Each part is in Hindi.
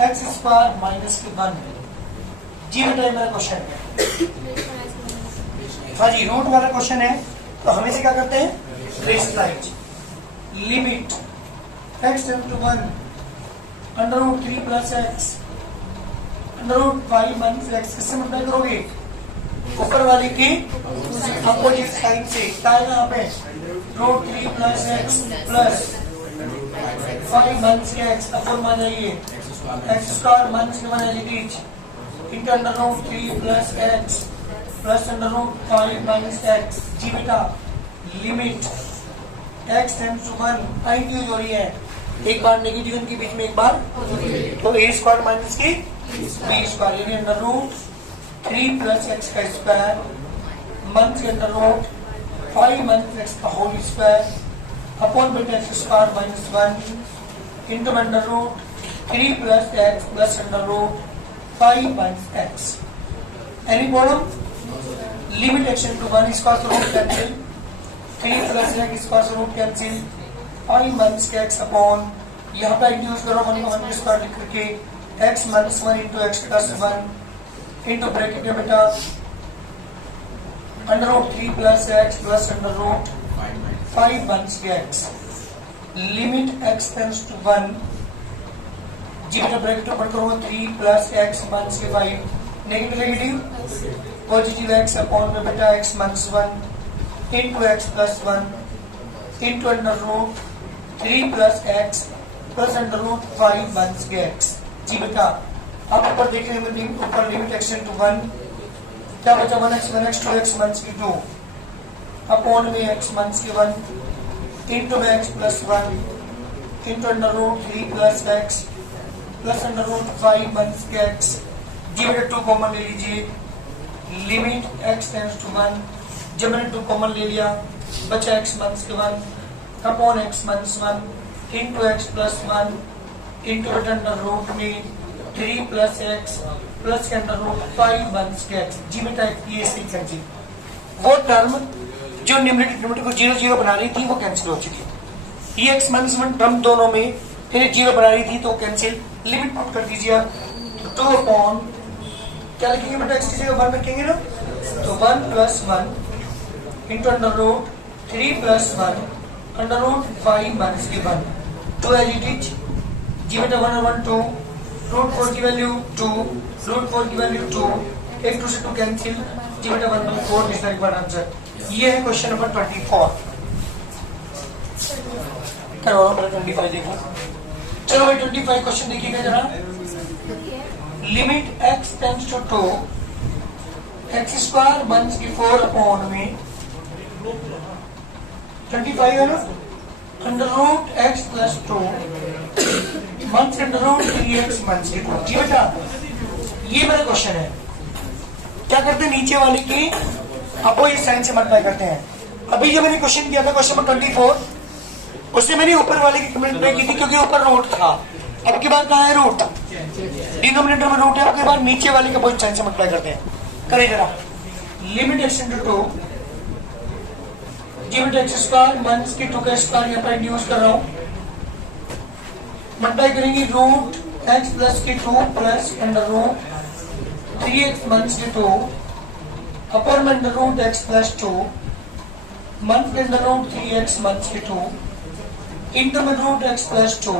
एक्स स्क्वायर माइनस के 1। जी बेटा ये मेरा क्वेश्चन है। हाँ जी रूट वाला क्वेश्चन है, तो हम इसे क्या करते हैं, baseline. Limit x tend to 1 under root 3 plus x under root 5 minus x, किससे मल्टीप्लाई करोगे, ऊपर वाले की अपोजिट साइड से। क्या है यहाँ पे, root 3 plus x plus 5 minus x upon मान जाइए एक्स स्क्वायर माइनस के 1 एलिटीज into under root 3 plus x plus under root 5 minus x. जी बेटा limit x tends to 1 time use हो रही है, एक बार नेगेटिव इनके बीच में एक बार, तो ए स्क्वायर माइनस की बी स्क्वायर यानी अंडर रूट 3 प्लस एक्स का स्क्वायर माइनस के अंडर रूट 5 माइनस एक्स का होल स्क्वायर अपॉन बेटा x square minus 1 into under root 3 plus x plus under root 5 minus x. Any problem, limit x into 1 square root cancel, 3 plus x square root cancel, 5 minus x upon यहाँ पे इंट्रोड्यूस करो 1 को 1 स्क्वायर लिख करके x minus 1 into x plus 1 into bracket में बेटा under root 3 plus x plus under root 5 minus x. Limit x tends to 1, जी बेटा ब्रैकेट ओपन करो 3 प्लस एक्स माइनस के 5 negative negative positive x upon में बेटा x minus 1 into x plus 1 into under root 3 plus x plus under root 5 minus के एक्स। जी बेटा आप ऊपर देख रहे हैं ऊपर लिमिट एक्स इनटू 1 क्या बचा 1x 2x माइनस की 2 अपॉन में x माइनस की 1 इंटू में x plus 1 into under root 3 plus x plus under root 5 minus के एक्स। जी बेटा 2 कॉमन ले लीजिए, लिमिट x टेंड्स टू 1, जब मैंने 2 कॉमन ले लिया बचा x माइनस के 1 upon x minus 1 into x plus 1 into under root में 3 प्लस एक्स प्लस के अंडर रूट 5 माइनस के एक्स। जी बेटा ये सीक्वेंस जी वो टर्म जो न्यूमरेटर को 0 0 बना रही थी वो कैंसिल हो चुकी है। ये एक्स माइनस 1 टर्म दोनों में फिर 0 बना रही थी तो कैंसिल। लिमिट पुट कर दीजिए आप 2 अपॉन क्या लिखेंगे बेटा एक्स की जगह 1 रखेंगे ना, तो 1 plus 1 into under root 3 plus 1 under root 5 minus के 1 2 एज इट इज। जी बेटा 1 और 1 2 रूट 4 की वैल्यू 2 रूट 4 की वैल्यू 2 एक 2 से 2 कैंसिल। जी बेटा 1/4 इज द रिक्वायर्ड आंसर। ये है क्वेश्चन नंबर 24। करो 25 देखो, चलो भाई 25 क्वेश्चन देखिएगा जरा। Limit x tends to 2 x square minus की 4 अपॉन में 25 है ना under root x plus 2 minus under root 3x minus की 2। जी बेटा ये मेरा क्वेश्चन है, क्या करते हैं नीचे वाले की अपोजिट साइन से मल्टीप्लाई करते हैं। अभी जो मैंने क्वेश्चन किया था क्वेश्चन नंबर 24 उससे मैंने ऊपर वाले की मल्टीप्लाई की थी क्योंकि ऊपर रूट था। अब की बार कहाँ है रूट, डिनोमिनेटर में रूट है, अब की बार नीचे वाले के अपोजिट साइन से मल्टीप्लाई करते हैं। करिए जरा लिमिट एक्स इंटू 2 जी बेटा एक्स स्क्वायर माइनस की 2 का स्क्वायर यहाँ पर इंट्रोड्यूस कर रहा हूँ, मल्टीप्लाई करेंगे रूट एक्स प्लस की 2 plus under root 3x minus की 2 upon under root x plus 2 minus under root 3x minus की 2 इंटू में रूट एक्स प्लस 2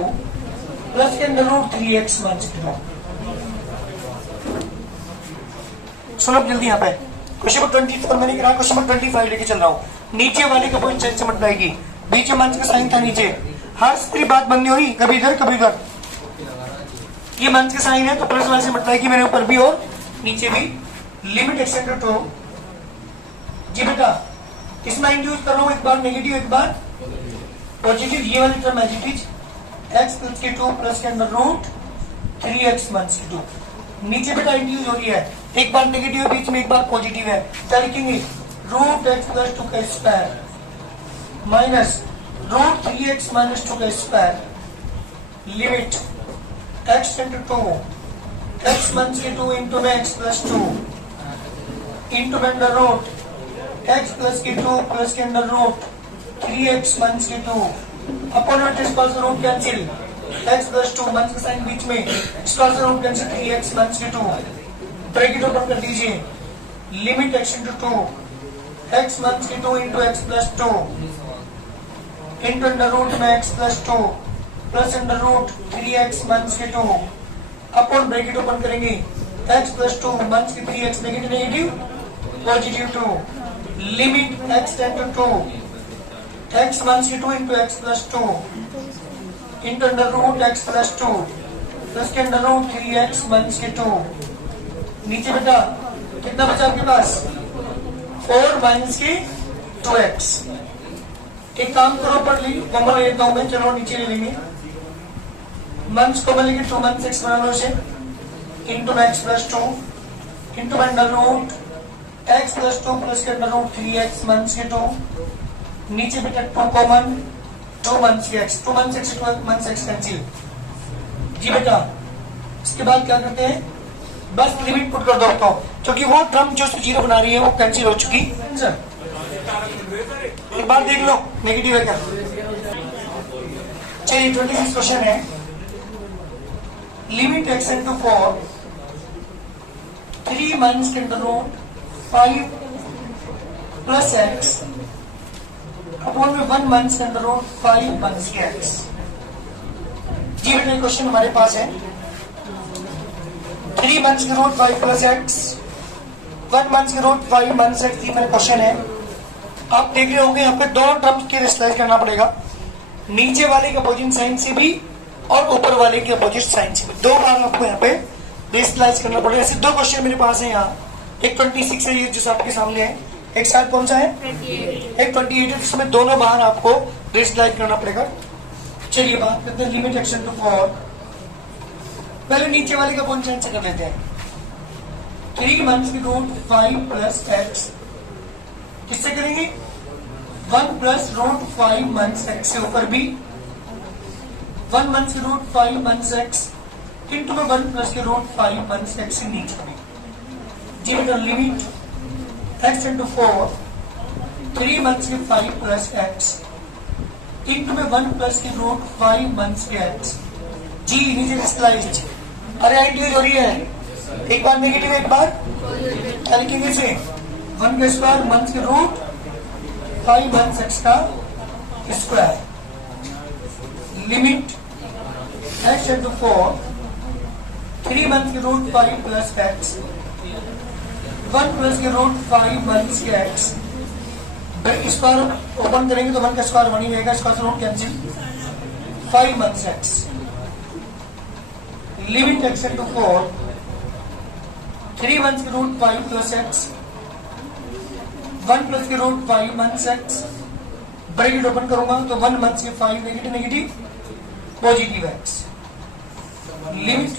प्लस के अंडर रूट 3x माइनस की 2। सुनो जल्दी यहाँ पे क्वेश्चन नंबर 24 मैंने कहा, क्वेश्चन नंबर 25 लेके चल रहा हूँ। नीचे वाले का पॉइंट से मल्टीप्लाई की, बीच में माइनस का साइन था नीचे, हर स्त्री बात बननी हुई कभी इधर कभी उधर। ये माइनस का साइन है तो प्लस वाले से मल्टीप्लाई की मैंने ऊपर भी और नीचे भी। लिमिट एक्स इंटू 2 जी बेटा इसमें इंट्रोड्यूस कर रहा हूँ एक बार नेगेटिव एक बार पॉजिटिव। ये वाली term as it is x plus के 2 प्लस के अंडर रूट 3x माइनस की 2। नीचे बेटा इंट्रोड्यूस हो रही है, एक बार नेगेटिव है बीच में एक बार पॉजिटिव है, क्या लिखेंगे रूट एक्स प्लस 2 का square minus root 3x minus 2 का square. Limit x into 2 x minus के 2 इंटू में x plus 2 into under root x plus के 2 प्लस के अंडर रूट 3x माइनस के 2 upon root cancel x plus 2 minus का साइन बीच में, square root cancel 3x minus के 2, ब्रैकेट ओपन कर दीजिए, limit x into 2 x minus के 2 into x plus 2 into under root में x plus 2 plus under root 3x minus के 2 अपॉन ब्रैकेट ओपन करेंगे, x प्लस 2 मंथ के 3x negative negative positive 2, limit x tend to 2 x minus के 2 into x plus 2 into under root x plus 2 plus के अंडर रूट 3x मंथ के 2, नीचे बेटा कितना बचा आपके पास 4 माइनस के 2x। एक काम करो, पढ़ ली कॉमन लेता हूं मैं, चलो नीचे ले लेंगे, मंथ्स कॉमन लेंगे 2 मंथ 6 बना लो इसे into x plus 2 into under root x plus 2 plus के अंडर रूट 3x मंथ्स के 2, नीचे बेटा 2 कॉमन 2 मंथ्स के x, 2 minus x 2 minus x cancel जी बेटा। इसके बाद क्या करते हैं, बस लिमिट पुट कर दो क्योंकि वो टर्म जो 0 बना रही है वो कैंसिल हो चुकी सर। एक बार देख लो नेगेटिव है क्या। चलिए 26 क्वेश्चन है, लिमिट x इंटू 4 3 मंथ्स के under root 5 plus x upon में 1 मंथ्स के अंडर रूट 5 मंथ्स के x। जी बेटा क्वेश्चन हमारे पास है 3 मंथ्स के रूट 5 प्लस x 1 मंथ्स के रूट 5 मंथ्स x, ये मेरा क्वेश्चन है। आप देख रहे होंगे यहाँ पे दो टर्म्स के रिस्लाइज करना पड़ेगा, नीचे वाले के अपोजिट साइन से भी और ऊपर वाले के अपोजिट साइन से भी, 2 बार आपको यहाँ पे रिस्लाइज करना पड़ेगा। ऐसे 2 क्वेश्चन मेरे पास है यहाँ, एक 26 है जो आपके सामने है, एक साथ कौन सा है एक 28 है, जिसमें दोनों बाहर आपको रिस्लाइज करना पड़ेगा। चलिए बात करते हैं लिमिट x इंटू 4, पहले नीचे वाले का अपोजिट साइन से कर लेते हैं। 3 मंथ्स की रूट 5 प्लस x किससे करेंगे 1 प्लस रूट 5 मंथ्स x से ऊपर भी 1 मंथ्स की रूट 5 मंथ्स x इंटू में 1 प्लस की रूट 5 मंथ्स x से नीचे भी जी बेटा। लिमिट x इंटू 4 3 मंथ्स की 5 प्लस x इंटू में 1 प्लस की रूट 5 मंथ्स के x जी नीचे स्लाइड। अरे आइडिया हो रही है, एक बार नेगेटिव एक बार लिखेंगे से 1 का स्क्वायर मंथ के रूट 5 मंथ्स x का square, limit x into 4 3 month के रूट 5 प्लस x 1 प्लस के रूट 5 मंथ्स के x, स्क्वायर ओपन करेंगे तो 1 का स्क्वायर 1 ही रहेगा, square root cancel 5 months x, limit x into 4 3 months के रूट 5 प्लस x 1 प्लस के root 5 months x, bracket open करूंगा तो 1 मंथ्स के 5 negative negative positive x, limit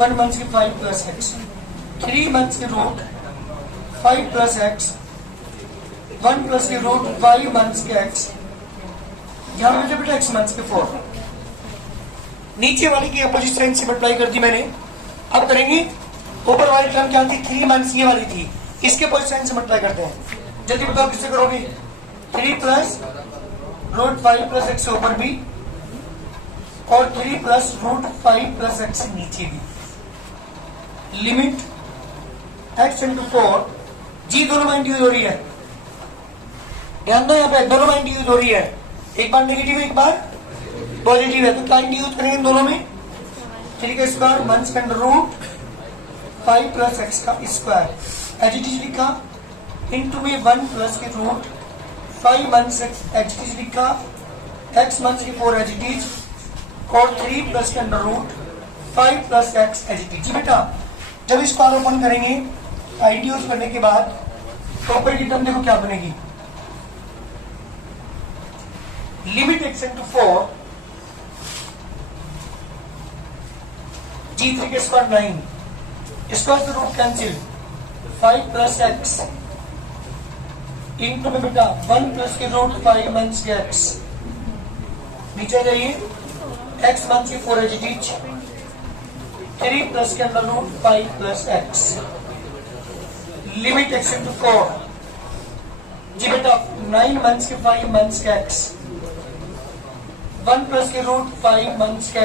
1 months के 5 प्लस x 3 मंथ्स के रूट 5 प्लस x 1 प्लस के रूट 5 मंथ्स के x, यहां पे बेटा x मंथ्स के 4, नीचे वाले की अपोजिट साइन से मल्टीप्लाई कर दी मैंने। अब करेंगे ऊपर वाली टर्म क्या थी 3 मंथ्स ये वाली थी, इसके अपोजिट साइन से मल्टीप्लाई करते हैं। जल्दी बताओ किससे करोगे 3 प्लस रूट 5 प्लस x से ऊपर भी और 3 प्लस रूट 5 प्लस x से नीचे भी, लिमिट x इंटू 4 जी दोनों माइंड यूज हो रही है, ध्यान दो यहाँ पे दोनों माइंड यूज हो रही है, एक बार नेगेटिव एक बार पॉजिटिव है, तो काइंड यूज करेंगे दोनों में। 3 का स्क्वायर मंथ्स के अंडर रूट 5 प्लस x का स्क्वायर एजिटिज लिखा इंटू में 1 प्लस के रूट 5 मंथ्स एजिटिज लिखा, x मंथ्स के 4 एजिटिज और 3 प्लस के अंडर रूट 5 प्लस x एजिटिज। बेटा जब स्क्वायर ओपन करेंगे आईडी यूज करने के बाद तो ऊपर की टर्म देखो क्या बनेगी, लिमिट x इंटू 4 g3 के square 9 square root cancel 5 plus x into में बेटा 1 प्लस के रूट 5 मंथ्स के x, नीचे जाइए x मंथ्स के 4 एजिटिज 3 प्लस के under root 5 plus x, limit x into 4 जी बेटा 9 मंथ्स के 5 मंथ्स के x 1 प्लस के रूट 5 माइनस के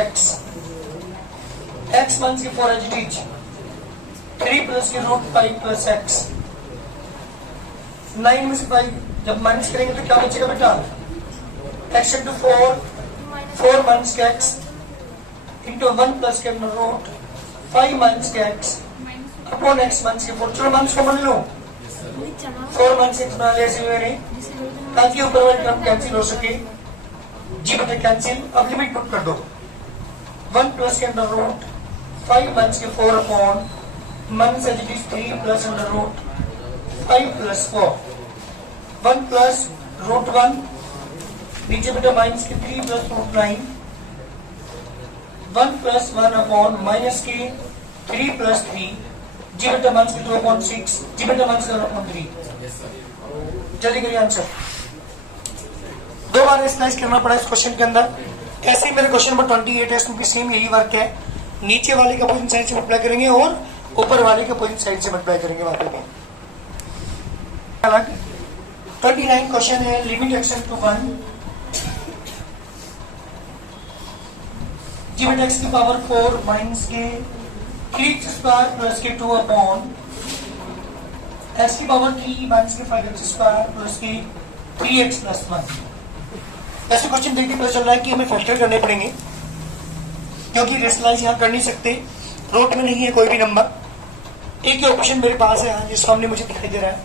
x माइनस के 4 एज इट इज 3 प्लस के रूट 5 प्लस x 9 में से 5 जब माइनस करेंगे तो क्या बचेगा बेटा x इंटू 4 माइनस के x इंटू 1 प्लस के रूट 5 माइनस के x अपॉन x माइनस के 4। चलो माइनस कॉमन लो 4 माइनस x बना लिया ऐसे मैंने ताकि ऊपर वाली टर्म कैंसिल हो सके जी बटे कैंसिल। अब लिमिट पुट कर दो 1 प्लस के अंडर रूट 5 माइनस के 4 upon minus as it is 3 plus under root 5 plus 4 1 plus root 1 नीचे बेटा माइनस के 3 plus root 9 1 plus 1 upon minus के 3 प्लस 3 जी बेटा माइनस के 2 अपॉन 6 जी बेटा माइनस के 1 अपॉन 3। जल्दी करिए आंसर। दो बार स्लाइस करना पड़ा इस क्वेश्चन के अंदर। ऐसे ही मेरे क्वेश्चन नंबर 28 है, इसमें भी सेम यही वर्क है। नीचे वाले का अपोजिट साइड से मल्टीप्लाई करेंगे और ऊपर वाले का अपोजिट साइड से मल्टीप्लाई करेंगे वहां पे। 29 क्वेश्चन है लिमिट x टू 1 जी बेटा x की पावर 4 माइनस के 3x स्क्वायर प्लस के 2 अपॉन x की पावर 3 माइनस के 5x स्क्वायर प्लस के 3x प्लस 1। ऐसे क्वेश्चन देखिए पता चल रहा है कि हमें फैक्टर करने पड़ेंगे क्योंकि रेशनलाइज यहाँ कर नहीं सकते, रोट में नहीं है कोई भी नंबर। एक ही ऑप्शन मेरे पास है यहाँ जिस सामने मुझे दिखाई दे रहा है।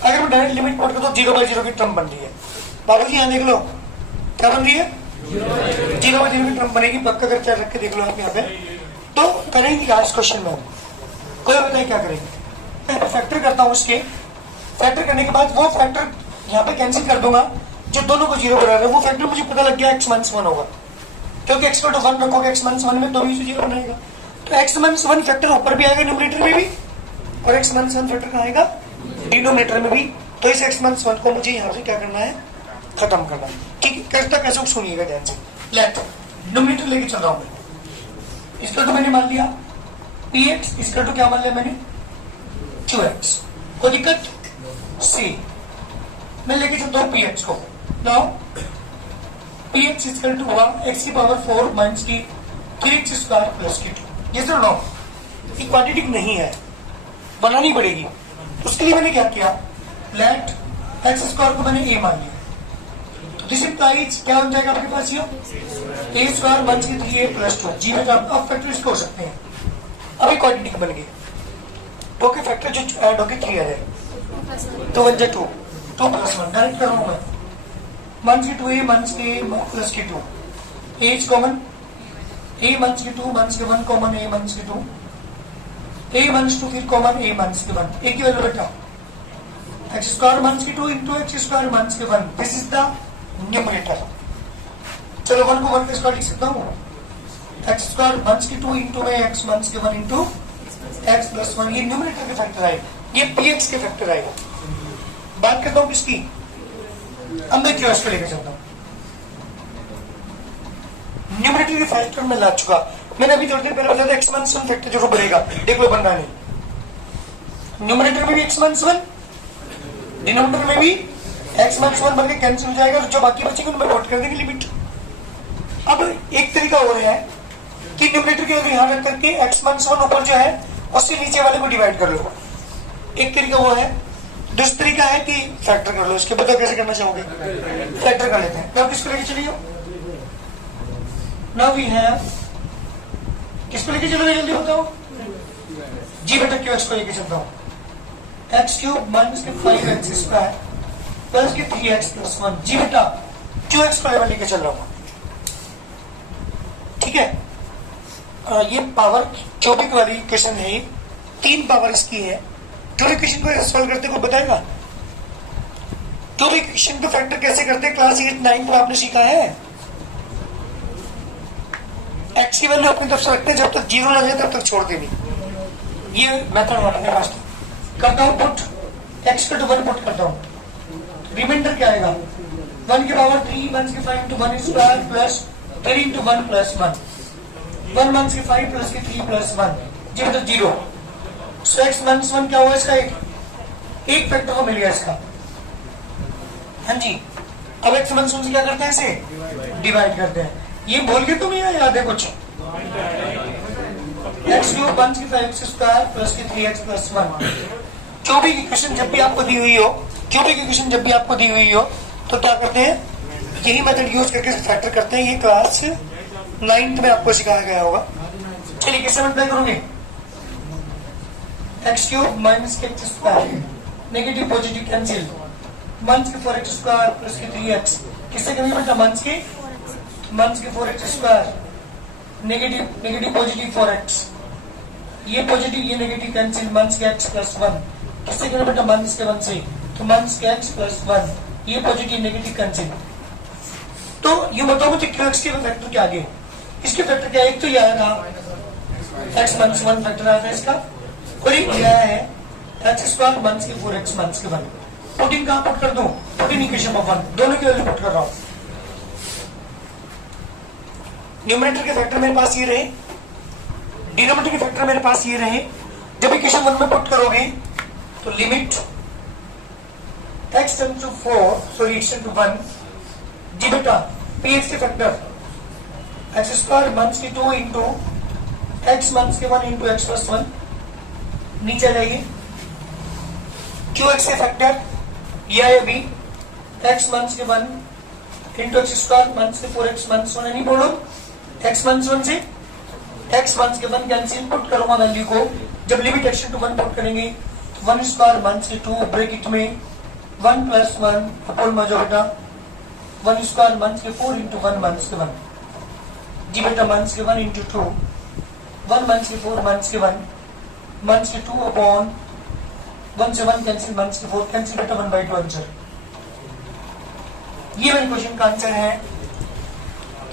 अगर मैं डायरेक्ट लिमिट पुट कर तो 0/0 की टर्म बन रही है। बाबू जी यहाँ देख लो क्या बन रही है 0/0 की टर्म बनेगी। पक्का करके रख के देख लो आप यहाँ पे। तो करेंगे क्या इस क्वेश्चन में कोई बताए क्या करेंगे। फैक्टर करता हूँ उसके, फैक्टर करने के बाद वो फैक्टर यहाँ पे कैंसिल कर दूंगा जो दोनों को 0 बना रहा है। वो फैक्टर मुझे पता लग गया x माइनस 1 होगा क्योंकि x को 1 रखोगे x माइनस 1 में तो भी 0 बनाएगा। तो x माइनस 1 फैक्टर ऊपर भी आएगा न्यूमरेटर में भी और x माइनस 1 फैक्टर कहाँ आएगा डिनोमिनेटर में भी। तो इस x माइनस 1 को मुझे यहाँ से क्या करना है खत्म करना है। ठीक है करता कैसे सुनिएगा ध्यान से। लेट डिनोमिनेटर लेके चल रहा हूँ मैं। इसका तो मैंने मान लिया px, इसका तो क्या मान लिया मैंने qx। कोई दिक्कत सी मैं लेके चलता हूँ px को। नाउ px इक्वल टू हुआ x की पावर 4 माइनस की 3x स्क्वायर प्लस की 2। ये तो नो ये क्वांटिटी नहीं है बनानी पड़ेगी। उसके लिए मैंने क्या किया लेट x स्क्वायर को मैंने a मान लिया। दिस इंप्लाइज क्या बन जाएगा आपके पास ये a स्क्वायर माइनस की 3a प्लस 2 जी में आप फैक्टर इसको हो सकते हैं। अब एक क्वांटिटी बन गई दो के फैक्टर जो ऐड होके क्लियर है तो बन जाए 2 प्लस 1 डायरेक्ट कर रहा हूं मैं माइनस की 2a माइनस के प्लस के 2 a कॉमन a माइनस के 2 माइनस के 1 कॉमन a माइनस के 2 a माइनस 2 फिर कॉमन a माइनस के 1 एक ही वैल्यू बेटा x स्क्वायर माइनस के 2 इंटू x स्क्वायर माइनस के 1 दिस इज द न्यूमरेटर। चलो 1 को 1 के स्क्वायर लिख सकता हूँ x स्क्वायर माइनस के 2 इंटू में x माइनस के 1 इंटू x प्लस 1 ये न्यूमरेटर के फैक्टर आएगा ये px के फैक्टर आएगा। बात करता हूँ किसकी अब मैं क्यूएस को लेकर चलता हूँ। न्यूमरेटर के फैक्टर में ला चुका मैंने अभी थोड़ी देर पहले बताया था x माइनस 1 फैक्टर जरूर बनेगा। देख लो बन रहा नहीं न्यूमरेटर में भी x माइनस 1 डिनोमिनेटर में भी x माइनस 1 बनकर कैंसिल हो जाएगा। जो बाकी बचेंगे उनमें नोट कर देंगे लिमिट। अब एक तरीका हो रहा है कि न्यूमरेटर के ध्यान रख करके x माइनस 1 ऊपर जो है उससे नीचे वाले को डिवाइड कर लो। एक तरीका वो है। दूसरा तरीका है कि फैक्टर कर लो। इसके बताओ कैसे करना चाहोगे फैक्टर कर लेते हैं। तब किसको लेके चलिए नाउ वी हैव किसको लेके चलोगे जल्दी बताओ जी बेटा क्यूएक्स को लेके चलता हूँ एक्स क्यूब माइनस के 5x स्क्वायर प्लस के 3x प्लस 1 जी बेटा क्यूएक्स को लेके चल रहा हूँ। ठीक है ये पावर क्यूबिक वाली इक्वेशन है। 3 पावर इसकी है। क्यूबिक इक्वेशन को सॉल्व करते को बताएगा क्यूबिक इक्वेशन को फैक्टर कैसे करते हैं क्लास 8 9 को आपने सीखा है। एक्स की वैल्यू अपनी तरफ से रखते हैं जब तक 0 ना जाए तब तक छोड़ देनी। ये मेथड अपने पास करता हूँ पुट एक्स को 1 पुट करता हूँ रिमाइंडर क्या आएगा 1 की पावर 3 1 की 5 into 1 square plus 3 into 1 plus 1 1 1 की 5 प्लस की 3 प्लस 1 जी तो 0। सो एक्स माइनस 1 क्या हुआ इसका एक फैक्टर को मिल गया इसका। हाँ जी अब एक्स माइनस 1 से क्या करते हैं इसे डिवाइड करते हैं। ये बोल के तुम ये याद है कुछ? एक्स क्यूब 1 की 5x स्क्वायर प्लस की 3x प्लस 1। जो भी इक्वेशन जब भी आपको दी हुई हो, तो क्या करते हैं, यही मेथड यूज करके फैक्टर करते हैं। ये क्लास 9th में आपको सिखाया गया होगा। चलिए कैसे मल्टीप्लाई करोगे? एक्स क्यूब माइनस के x square, negative positive cancel, minus के 4x स्क्वायर प्लस के 3x, किससे करेंगे बेटा? मंस के 4x square, negative positive 4x, ये पॉजिटिव ये नेगेटिव कैंसिल, मंस के x प्लस 1, किससे करें बेटा? मंस के 1 से, तो मंस के x प्लस 1, ये पॉजिटिव नेगेटिव कैंसिल। तो ये बताओ मुझे क्यूएक्स के फैक्टर क्या आगे? इसके फैक्टर क्या है? एक तो ये आएगा x मंस 1 फैक्टर आता है इसका, और एक क्या है x स्क्वायर मंस के 4x मंस के 1। पुटिंग कहाँ पुट कर दूं? पुटिंग इक्वेशन ऑफ 1, दोनों की वैल्यू पुट कर रहा हूं। न्यूमरेटर के फैक्टर मेरे पास ये रहे, डिनोमिनेटर के फैक्टर मेरे पास ये रहे। जब इक्वेशन 1 में पुट करोगे तो limit x tends to 4 sorry x tends to 1 जी बेटा, px के फैक्टर x स्क्वायर मंस के 2 इंटू x मंस के 1 इंटू x प्लस 1, नीचे जाइए। qx के फैक्टर ये है अभी x मंस के 1 इंटू x स्क्वायर मंस के 4x मंस 1, नहीं बोलो x मंस 1 से x मंस के 1 कैंसिल, पुट करूंगा वैल्यू को। जब लिमिट x टू 1 पुट करेंगे तो 1 स्क्वायर मंस के 2 ब्रैकेट में 1 प्लस 1 अपोन में जो बेटा 1 स्क्वायर मंस के 4 इंटू 1 मंस के 1 जी बेटा, मंस के 1 इंटू 2, 1 मंस के 4 मंस के 1 मंस के 2 अपॉन 1 से 1 कैंसिल, मंस के 4 कैंसिल बेटा, 1/2 आंसर। ये मेरे क्वेश्चन का आंसर है।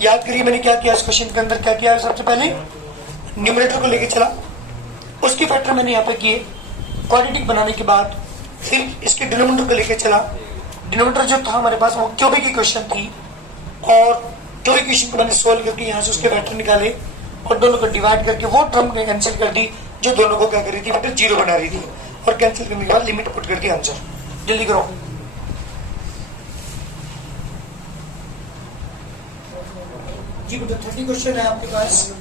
याद करिए मैंने क्या किया इस क्वेश्चन के अंदर, क्या किया? सबसे पहले न्यूमरेटर को लेके चला, उसके फैक्टर मैंने यहाँ पे किए, क्वाड्रेटिक बनाने के बाद फिर इसके डिनोमिनेटर को लेके चला। डिनोमिनेटर जो था हमारे पास वो क्यूबिक इक्वेशन थी, और क्यूबिक इक्वेशन को मैंने सोल्व करके यहाँ से उसके फैक्टर निकाले और दोनों को डिवाइड करके वो टर्म कैंसिल कर दी जो दोनों को क्या कर रही थी बेटा? 0 बना रही थी, और कैंसिल करने के बाद लिमिट पुट कर दी आंसर। जल्दी करो। जी बेटा 30 क्वेश्चन है आपके पास।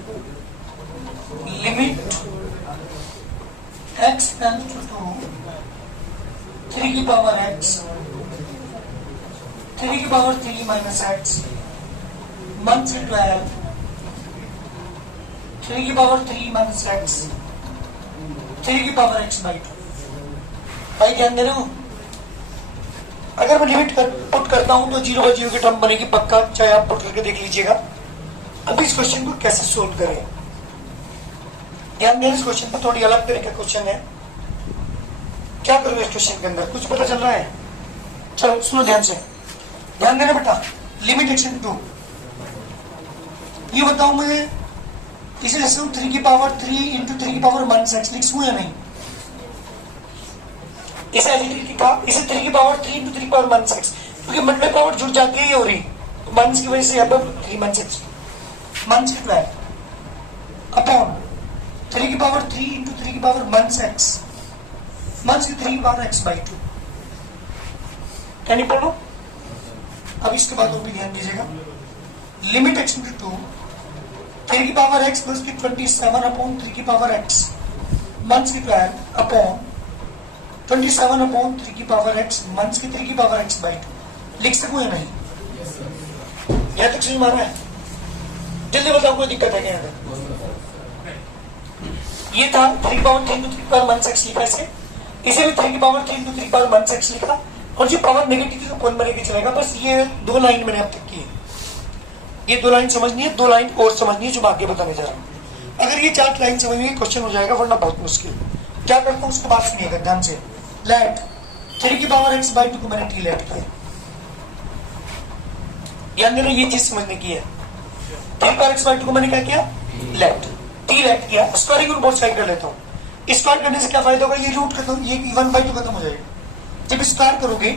लिमिट x टेंड्स टू 3 की पावर x, 3 की पावर 3 माइनस x, मंस 12, 3 की पावर 3 माइनस x, 3 की पावर x बाई 2। भाई ध्यान दे रहे हो, अगर मैं लिमिट पुट करता हूं तो 0/0 की टर्म बनेगी पक्का, चाहे आप पुट करके देख लीजिएगा। अब इस क्वेश्चन को कैसे सोल्व करें? ध्यान दें, इस क्वेश्चन पर थोड़ी अलग तरह का क्वेश्चन है। क्या करूं इस क्वेश्चन के अंदर, कुछ पता चल रहा है? चलो सुनो ध्यान से, ध्यान देना बेटा। लिमिट x टू 2, ये बताओ मैं इसे लिख सकूं 3 की पावर 3 इंटू 3 की पावर माइनस x, लिख सकूं या नहीं? इसे 3 की पावर 3 इंटू 3 की पावर माइनस x, क्योंकि मल्टीप्लाई पावर जुड़ जाती है ये हो रही, माइनस की वजह से यहाँ पर 3 माइनस x, मंस के 12 अपॉन 3 की पावर 3 इंटू 3 की पावर माइनस x, मंस की 3 की पावर x बाई 2। क्या नहीं पढ़ो? अब इसके बाद वो भी ध्यान दीजिएगा। लिमिट x इंटू 2, 3 की पावर x प्लस की 27 अपॉन 3 की पावर x, मंस की 12 अपॉन 27 अपॉन 3 की पावर x, मंस की 3 की पावर x बाई 2। लिख सकूं या नहीं? यहां तक समझ में आ रहा है? जल्दी बताओ, कोई दिक्कत है क्या? ये था 3 power 3 to 3 power minus x लिखा, इसे भी 3 की power 3 to 3 power minus x लिखा, और जो पावर नेगेटिव थी तो कौन बनेगी चलेगा। बस ये 2 लाइन मैंने अब तक की है, ये 2 लाइन समझनी है, 2 लाइन और समझनी है जो मैं आगे बताने जा रहा हूँ। अगर ये 4 लाइन समझनी है क्वेश्चन हो जाएगा, वरना बहुत मुश्किल। क्या करता हूँ उसके बाद सुनिएगा ध्यान से। लेट 3 की पावर x बाई 2 को मैंने t लेट किया, ध्यान देना ये चीज समझने की है। 3 की पावर x बाई 2 को मैंने क्या किया? लेट, t लेट किया। स्क्वायरिंग रूट बोथ साइड कर लेता हूँ। स्क्वायर करने से क्या फायदा होगा? ये रूट खत्म, ये 1/2 खत्म हो जाएगा। जब स्क्वायर करोगे,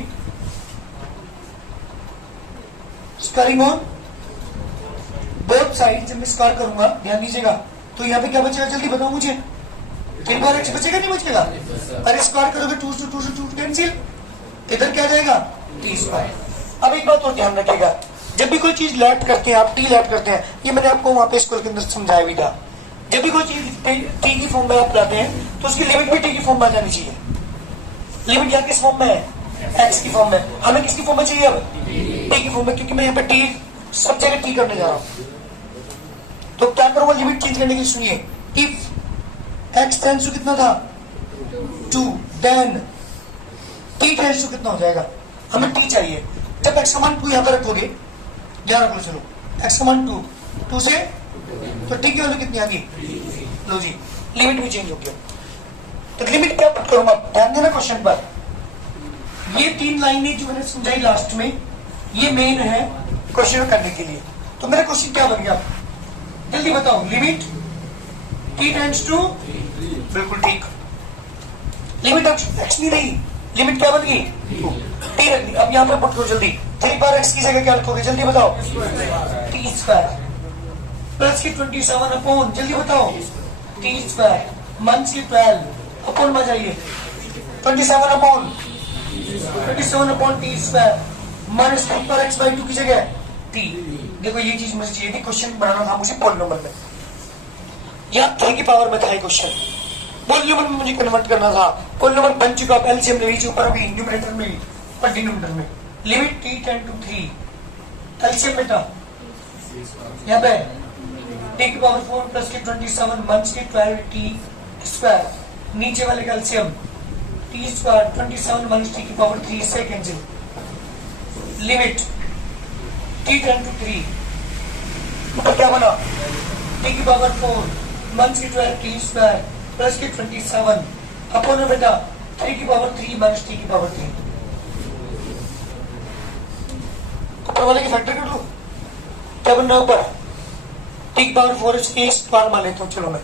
स्क्वायरिंग ऑन बोथ साइड, जब मैं स्क्वायर करूंगा ध्यान दीजिएगा, तो यहाँ पे क्या बचेगा? जल्दी बताओ मुझे। 3 पावर x बचेगा नहीं बचेगा? अरे स्क्वायर करोगे 2 से 2 से 2 कैंसिल, इधर क्या जाएगा? t square. अब एक बात और ध्यान रखिएगा, जब भी कोई चीज लैट करते हैं आप, टी लैट करते हैं, ये मैंने आपको वहां पे स्कूल के अंदर समझाया भी था। जब भी कोई चीज टी की फॉर्म में आप लाते हैं तो उसकी लिमिट भी टी की फॉर्म में आ जानी चाहिए। लिमिट यहाँ किस फॉर्म में है? एक्स की फॉर्म में। हमें किसकी फॉर्म में चाहिए अब? टी की फॉर्म में, क्योंकि मैं यहाँ पे टी सब जगह टी करने जा रहा हूँ। तो क्या करूंगा लिमिट चेंज करने के लिए? सुनिए, इफ एक्स टेंस टू कितना था 2, देन टी टेंस टू कितना हो जाएगा? हमें टी चाहिए। जब एक्स का मान 2 यहाँ पर रखोगे, ध्यान रखो, चलो एक्स का मान 2 से तो टी की वैल्यू कितनी आ गई? लो जी, लिमिट भी चेंज हो गया। तो लिमिट क्या पुट करूंगा? ध्यान देना क्वेश्चन पर। ये 3 लाइनें जो मैंने समझाई लास्ट में, ये मेन है क्वेश्चन करने के लिए। तो मेरा क्वेश्चन क्या बन गया? जल्दी बताओ। लिमिट टी टेंड्स टू, बिल्कुल ठीक। लिमिट एक्स नहीं रही, लिमिट क्या बन गई? टी रख दी। अब यहाँ पर पुट करो जल्दी। 3 बार एक्स की जगह क्या लिखोगे? जल्दी बताओ। टी स्क्वायर प्लस की 27 अपॉन, जल्दी बताओ, टी स्क्वायर माइनस की 12 अपॉन में जाइए 27 अपॉन टी स्क्वायर माइनस 3 पर एक्स बाई 2 की जगह टी। देखो ये चीज मुझे चाहिए थी, क्वेश्चन बनाना था मुझे पॉलिनोमियल में, यहाँ 3 की पावर में था ये क्वेश्चन। पॉलिनोमियल में मुझे कन्वर्ट करना था। पॉलिनोमियल बन चुका, आप एलसीएम ले लीजिए ऊपर अभी, न्यूमरेटर में और डिनोमिनेटर में। Limit t tend to 3, LCM बेटा यहाँ पे टी की पावर 4 प्लस की 27 माइनस की 12 टी स्क्वायर, नीचे वाले का LCM t square 27 minus t की पावर 3 से cancel. Limit t tend to 3, ऊपर क्या बना? टी की पावर 4 माइनस की 12 टी स्क्वायर प्लस की 27 अपॉन बेटा 3 की पावर 3 माइनस टी की पावर 3। ऊपर वाले की फैक्टर कर लो, क्या बन रहा है ऊपर? टी की पावर 4 इसके स्क्वायर मान लेता हूँ। चलो मैं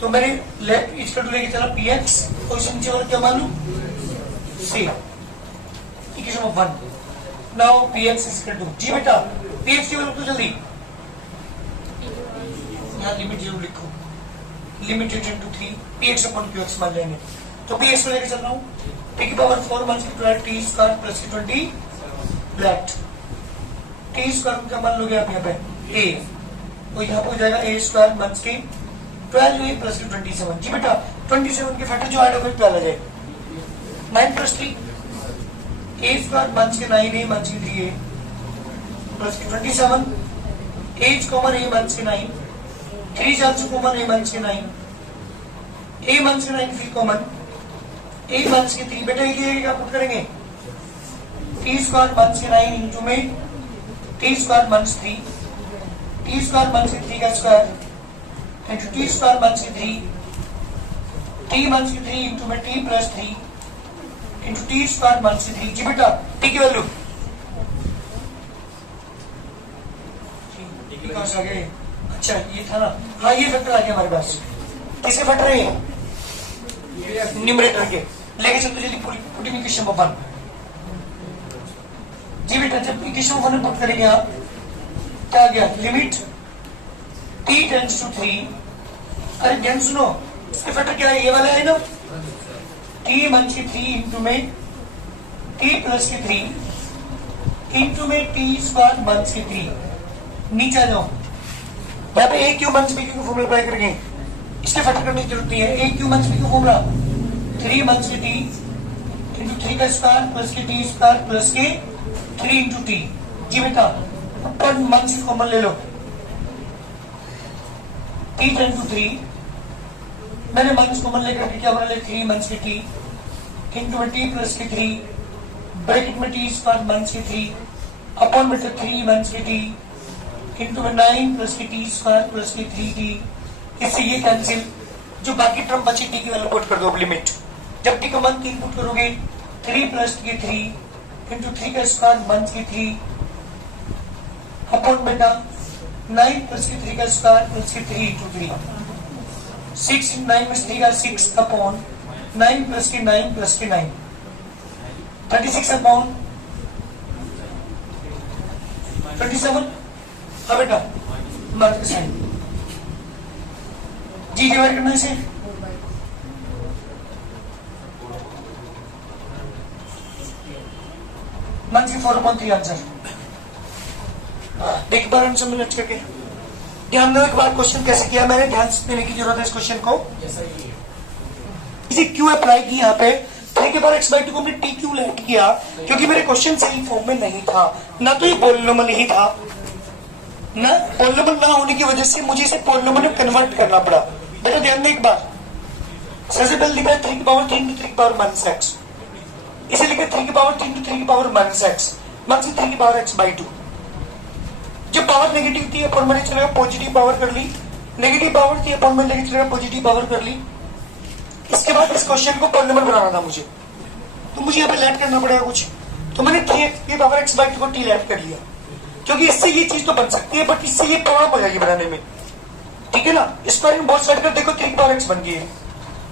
तो मेरे लेफ्ट इसका लेके चला पी एक्स और इसे नीचे वाला क्या मान लूं? C. Equation of 1। Now P x is equal to जी बेटा, पी एक्स की वैल्यू तो जल्दी यहाँ लिमिट जरूर लिखो। Limit tend to 3 p x upon q x मान लेंगे। तो पी एक्स को लेके चल रहा हूँ, टी की पावर 4 माइनस की 12 टी स्क्वायर प्लस की 20 लेफ्ट टी स्क्वायर का मान लोगे आप यहाँ पे ए, तो यहाँ पे हो जाएगा ए स्क्वायर माइनस की 12 ए प्लस की 27। जी बेटा 27 के फैक्टर जो ऐड हो गए 12 आ जाए 9 प्लस 3 ए स्क्वायर माइनस के 9 ए माइनस की 3 ए प्लस की 27 ए कॉमन ए माइनस के 9 3 is also common a minus के 9 a माइनस के 9 फिर कॉमन a माइनस के 3 बेटा ये क्या पुट करेंगे? t स्क्वायर माइनस के 9 इंटू में t square minus 3 t square minus के 3 का square into t square minus के 3 t माइनस के 3 इंटू में t plus 3 into t square minus के 3। जी बेटा t की वैल्यू कहाँ से आ गए? अच्छा ये था ना, हाँ ये फैक्टर आ गया हमारे पास। किसके फैक्टर है? न्यूमरेटर के। लेके चलते जल्दी पुटिंग इक्वेशन ऑफ 1। जी बेटा जब इक्वेशन ऑफ 1 में पुट करेंगे आप क्या आ गया? Limit t tends to 3। अरे ध्यान सुनो, इसके फैक्टर क्या है? ये वाला है ना, t माइनस के 3 इंटू में t प्लस के 3 इंटू में t स्क्वायर माइनस के 3। नीचे आ जाओ, यहाँ पे a cube minus b cube formula apply करेंगे, इसके फैक्टर करने की जरूरत नहीं है। A cube minus b cube formula 3 minus के टी इंटू 3 का स्क्वायर प्लस के टी स्क्वायर प्लस के 3 इंटू टी। जी बेटा ऊपर माइनस कॉमन ले लो, टी टेंड टू 3 मैंने माइनस कॉमन लेकर के क्या बना ले? 3 माइनस के टी इंटू में टी प्लस के 3 ब्रैकेट में टी स्क्वायर माइनस के 3 अपॉन में 3 माइनस के टी इंटू में 9 प्लस की टी स्क्वायर प्लस की 3t। इससे ये कैंसिल, जो बाकी टर्म बची टी की वैल्यू पुट कर दो। लिमिट जब टी का मान 3 पुट करोगे 3 प्लस के 3 इंटू 3 का स्क्वायर माइनस के 3 अपॉन बेटा 9 प्लस के 3 का स्क्वायर प्लस के 3 इंटू 3 6 9 में 3 का 6 अपॉन 9 प्लस के 9 प्लस के 9 36 अपॉन 27। हाँ बेटा मार्क साइन जी डिवाइड करना इसे माइनस की 4/3 आंसर। एक बार आंसर मिनट करके ध्यान दो। एक बार क्वेश्चन कैसे किया मैंने, ध्यान देने की जरूरत है इस क्वेश्चन को। इसे क्यों अप्लाई की यहाँ पे, 3 के बार x/2 को हमने टी क्यों लेट किया, क्योंकि मेरे क्वेश्चन सही फॉर्म में नहीं था, ना तो ये पॉलिनोमियल ही था, ना पॉलिनोमियल ना होने की वजह से मुझे इसे पॉलिनोमियल में कन्वर्ट करना पड़ा। बेटा ध्यान दे एक बार, सबसे पहले लिखा है 3 की पावर 3 to 3 की पावर -x, इसे लिखा 3 की पावर 3 to 3 की पावर -x, मान से 3 की पावर x/2। जब पावर नेगेटिव थी अपन मैंने चलेगा पॉजिटिव पावर कर ली, नेगेटिव पावर थी अपन मैंने चलेगा पॉजिटिव पावर कर ली। इसके बाद इस क्वेश्चन को पॉलिनोमियल बनाना था मुझे, तो मुझे यहाँ पे लेट करना पड़ेगा कुछ, तो मैंने 3 की पावर x/2 को टी लेट कर लिया, क्योंकि इससे ये चीज तो बन सकती है बट इससे ये प्रॉब्लम हो जाएगी बनाने में, ठीक है ना। स्क्वायर में बहुत साइड कर देखो 3 की पावर x बन गई है,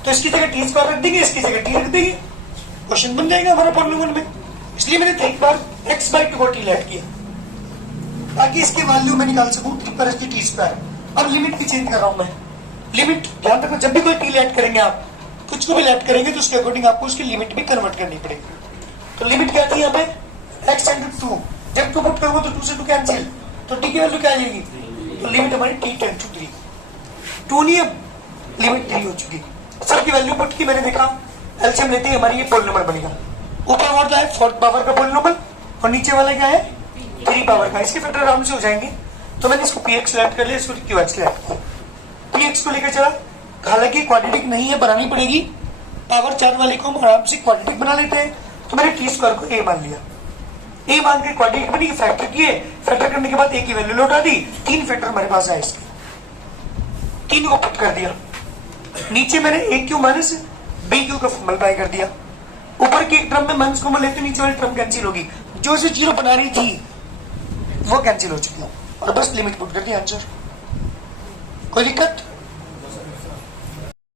तो इसकी जगह टी स्क्वायर रख देंगे, इसकी जगह टी रख देंगे, क्वेश्चन बन जाएगा हमारा पॉलिनोमियल में। इसलिए मैंने 3 की पावर x/2 को टी लेट किया ताकि इसकी वैल्यू मैं निकाल सकूं 3 पर टी स्क्वायर। अब लिमिट भी चेंज कर रहा हूं मैं, लिमिट ध्यान रखो, जब भी कोई टी लेट करेंगे आप, कुछ को भी लेट करेंगे तो उसके अकॉर्डिंग आपको उसकी लिमिट भी कन्वर्ट करनी पड़ेगी। तो लिमिट क्या थी यहाँ पे x × 2, जब 2 पुट करोगे तो 2 से 2 कैंसिल, तो टी की वैल्यू क्या आ जाएगी, तो लिमिट हमारी t → 3, 2 नहीं अब लिमिट 3 हो चुकी। सबकी वैल्यू पुट की मैंने देखा, एलसीएम लेते ही हमारी ये पॉलिनोमियल बनेगा। ऊपर वाला है 4th पावर का पॉलिनोमियल और नीचे वाला क्या है 3 पावर का, इसके फैक्टर आराम से हो जाएंगे। तो मैंने इसको px सेलेक्ट कर लिया, इसको qx सेलेक्ट किया, px को लेकर चला, हालांकि क्वाड्रेटिक नहीं है बनानी पड़ेगी, पावर 4 वाले को हम आराम से क्वाड्रेटिक बना लेते हैं। तो मैंने टी स्क्वायर को a मान लिया, a मान के क्वाड्रेटिक बनी, फैक्टर किए, फैक्टर करने के बाद a की वैल्यू लौटा दी, 3 फैक्टर हमारे पास आए इसके, 3 को पुट कर दिया, नीचे मैंने a³ माइनस b³ का मल्टीप्लाई कर दिया, ऊपर के एक टर्म में माइनस कॉमन लेते नीचे वाली टर्म कैंसिल होगी, जो इसे 0 बना रही थी वो कैंसिल हो चुकी है, और बस लिमिट पुट कर दी, आंसर। कोई दिक्कत?